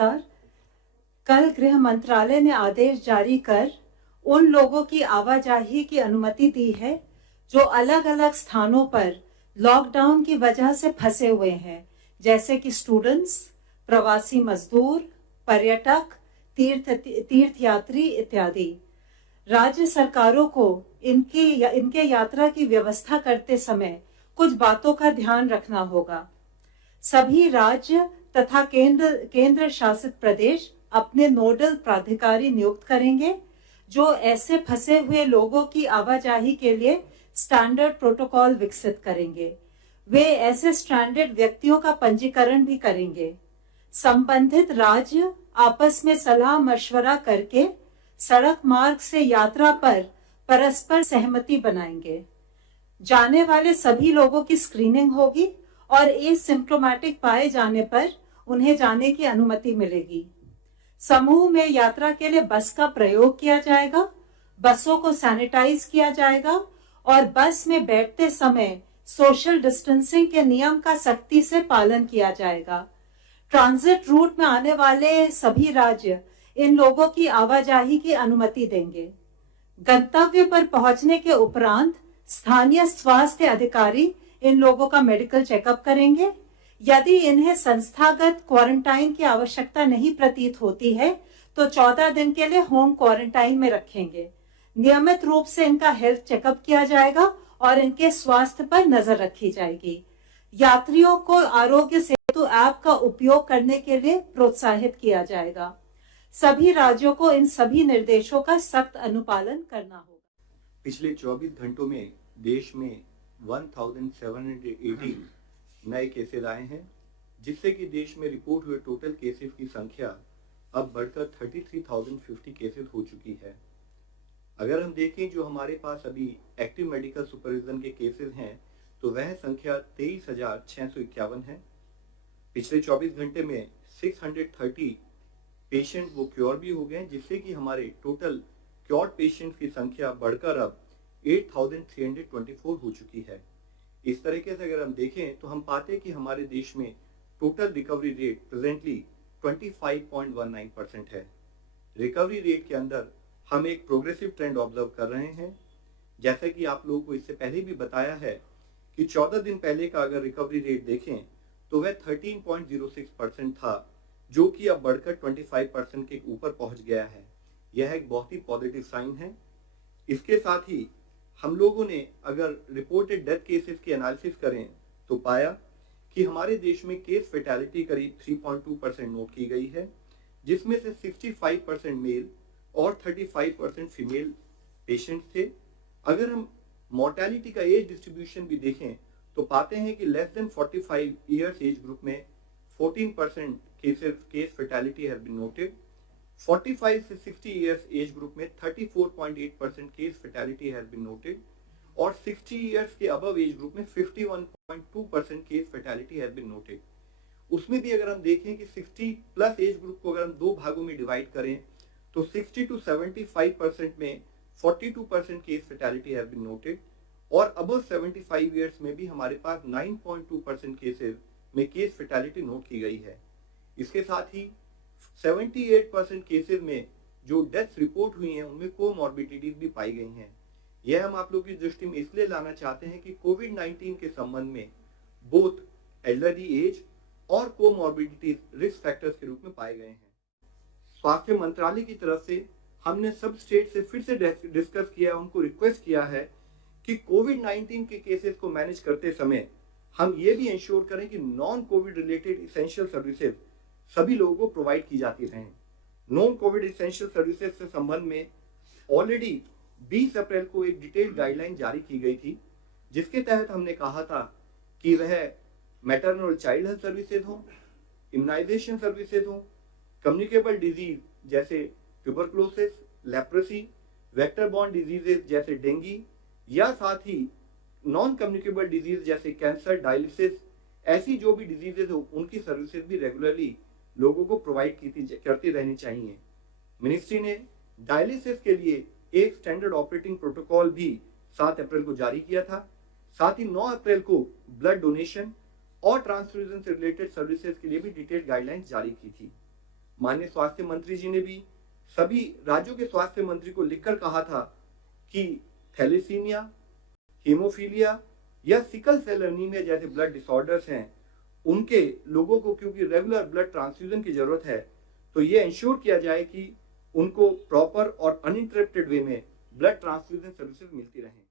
नमस्कार। कल गृह मंत्रालय ने आदेश जारी कर उन लोगों की आवाजाही की अनुमति दी है जो अलग-अलग स्थानों पर लॉकडाउन की वजह से फंसे हुए हैं, जैसे कि स्टूडेंट्स, प्रवासी मजदूर, पर्यटक, तीर्थयात्री इत्यादि। राज्य सरकारों को इनके यात्रा की व्यवस्था करते समय कुछ बातों का ध्यान रखना होगा। सभी राज्य तथा केंद्र शासित प्रदेश अपने नोडल प्राधिकारी नियुक्त करेंगे जो ऐसे फंसे हुए लोगों की आवाजाही के लिए स्टैंडर्ड प्रोटोकॉल विकसित करेंगे। वे ऐसे स्ट्रैंडेड व्यक्तियों का पंजीकरण भी करेंगे। संबंधित राज्य आपस में सलाह मशवरा करके सड़क मार्ग से यात्रा पर परस्पर सहमति बनाएंगे। जाने वाले सभी लोगों की स्क्रीनिंग होगी और एसिम्प्टोमेटिक पाए जाने पर उन्हें जाने की अनुमति मिलेगी। समूह में यात्रा के लिए बस का प्रयोग किया जाएगा, बसों को सैनिटाइज किया जाएगा और बस में बैठते समय सोशल डिस्टेंसिंग के नियम का सख्ती से पालन किया जाएगा। ट्रांजिट रूट में आने वाले सभी राज्य इन लोगों की आवाजाही की अनुमति देंगे। गंतव्य पर पहुंचने के उपरांत स्थानीय स्वास्थ्य अधिकारी इन लोगों का मेडिकल चेकअप करेंगे। यदि इन्हें संस्थागत क्वारंटाइन की आवश्यकता नहीं प्रतीत होती है तो 14 दिन के लिए होम क्वारंटाइन में रखेंगे। नियमित रूप से इनका हेल्थ चेकअप किया जाएगा और इनके स्वास्थ्य पर नजर रखी जाएगी। यात्रियों को आरोग्य सेतु ऐप का उपयोग करने के लिए प्रोत्साहित किया जाएगा। सभी राज्यों को इन सभी निर्देशों का सख्त अनुपालन करना होगा। पिछले 24 घंटों में देश में 1780 नए केसेस आए हैं, जिससे कि देश में रिपोर्ट हुए टोटल केसेस की संख्या अब बढ़कर 33,050 केसेस हो चुकी है। अगर हम देखें जो हमारे पास अभी एक्टिव मेडिकल सुपरविजन के केसेस हैं तो वह संख्या 23,651 है। पिछले 24 घंटे में 630 पेशेंट वो क्योर भी हो गए, जिससे कि हमारे टोटल क्योर्ड पेशेंट की संख्या बढ़कर अब 8,324 हो चुकी है। इस तरीके से अगर हम देखें तो हम पाते हैं कि हमारे देश में टोटल रिकवरी रेट प्रेजेंटली 25.19% है। रिकवरी रेट के अंदर हम एक प्रोग्रेसिव ट्रेंड ऑब्जर्व कर रहे हैं। जैसे कि आप लोगों को इससे पहले भी बताया है कि 14 दिन पहले का अगर रिकवरी रेट देखें तो वह 13.06% था, जो कि अब बढ़कर 25% के ऊपर पहुंच गया है। यह एक बहुत ही पॉजिटिव साइन है। इसके साथ ही हम लोगों ने अगर रिपोर्टेड डेथ केसेस की एनालिसिस करें तो पाया कि हमारे देश में केस फेटेलिटी करीब 3.2% नोट की गई है, जिसमें से 65% मेल और 35% फीमेल पेशेंट थे। अगर हम मोर्टेलिटी का एज डिस्ट्रीब्यूशन भी देखें तो पाते हैं कि less than 45 years age group में 14% case fatality have been noted. 45 से 60 ईयर्स एज ग्रुप में 34.8% case fatality has been noted और 60 ईयर्स के अबव एज ग्रुप में 51.2% case fatality has been noted. उसमें भी अगर हम देखें कि 60 प्लस एज ग्रुप को अगर हम दो भागों में डिवाइड करें तो 60 to 75% में 42% case fatality has been noted और अबव 75 ईयर्स में भी हमारे पास 9.2% केसेस में केस फेटेलिटी नोट की गई है। इसके साथ ही 78% केसेस में जो डेथ्स रिपोर्ट हुई हैं उनमें कोमॉर्बिडिटीज भी पाई गई हैं। यह हम आप लोगों की दृष्टि में इसलिए लाना चाहते हैं कि कोविड-19 के संबंध में बोथ एल्डरली एज और कोमॉर्बिडिटीज रिस्क फैक्टर्स के रूप में पाए गए हैं। स्वास्थ्य मंत्रालय की तरफ से हमने सब स्टेट से फिर से डिस्कस किया, उनको रिक्वेस्ट किया है कि कोविड-19 के केसेस को मैनेज करते समय हम ये भी इंश्योर करें कि non Covid related essential services सभी लोगों को प्रोवाइड की जाती रहें। नॉन कोविड इसेंशियल सर्विसेज से संबंध में ऑलरेडी 20 अप्रैल को एक डिटेल्ड गाइडलाइन जारी की गई थी, जिसके तहत हमने कहा था कि वह मैटरनल और चाइल्ड हेल्थ सर्विसेज हो, इम्यूनाइजेशन सर्विसेज हो, कम्युनिकेबल डिजीज जैसे tuberculosis, leprosy, vector borne diseases जैसे डेंगू या साथ ही नॉन कम्युनिकेबल डिजीज जैसे कैंसर, डायलिसिस, ऐसी जो भी डिजीजेज हो उनकी सर्विसेज भी रेगुलरली लोगों को प्रोवाइड करती रहनी चाहिए। मिनिस्ट्री ने डायलिसिस के लिए एक स्टैंडर्ड ऑपरेटिंग प्रोटोकॉल भी 7 अप्रैल को जारी किया था। साथ ही 9 अप्रैल को ब्लड डोनेशन और ट्रांसफ्यूजन से रिलेटेड सर्विसेज के लिए भी डिटेल्ड गाइडलाइंस जारी की थी। माननीय स्वास्थ्य मंत्री जी ने भी सभी राज्यों के स्वास्थ्य मंत्री को लिखकर कहा था कि थैलेसीमिया, हीमोफीलिया या सिकल सेल एनीमिया जैसे ब्लड डिसऑर्डर्स हैं, उनके लोगों को क्योंकि रेगुलर ब्लड ट्रांसफ्यूजन की जरूरत है, तो ये इंश्योर किया जाए कि उनको प्रॉपर और अनइंटरप्टेड वे में ब्लड ट्रांसफ्यूजन सर्विसेज मिलती रहें।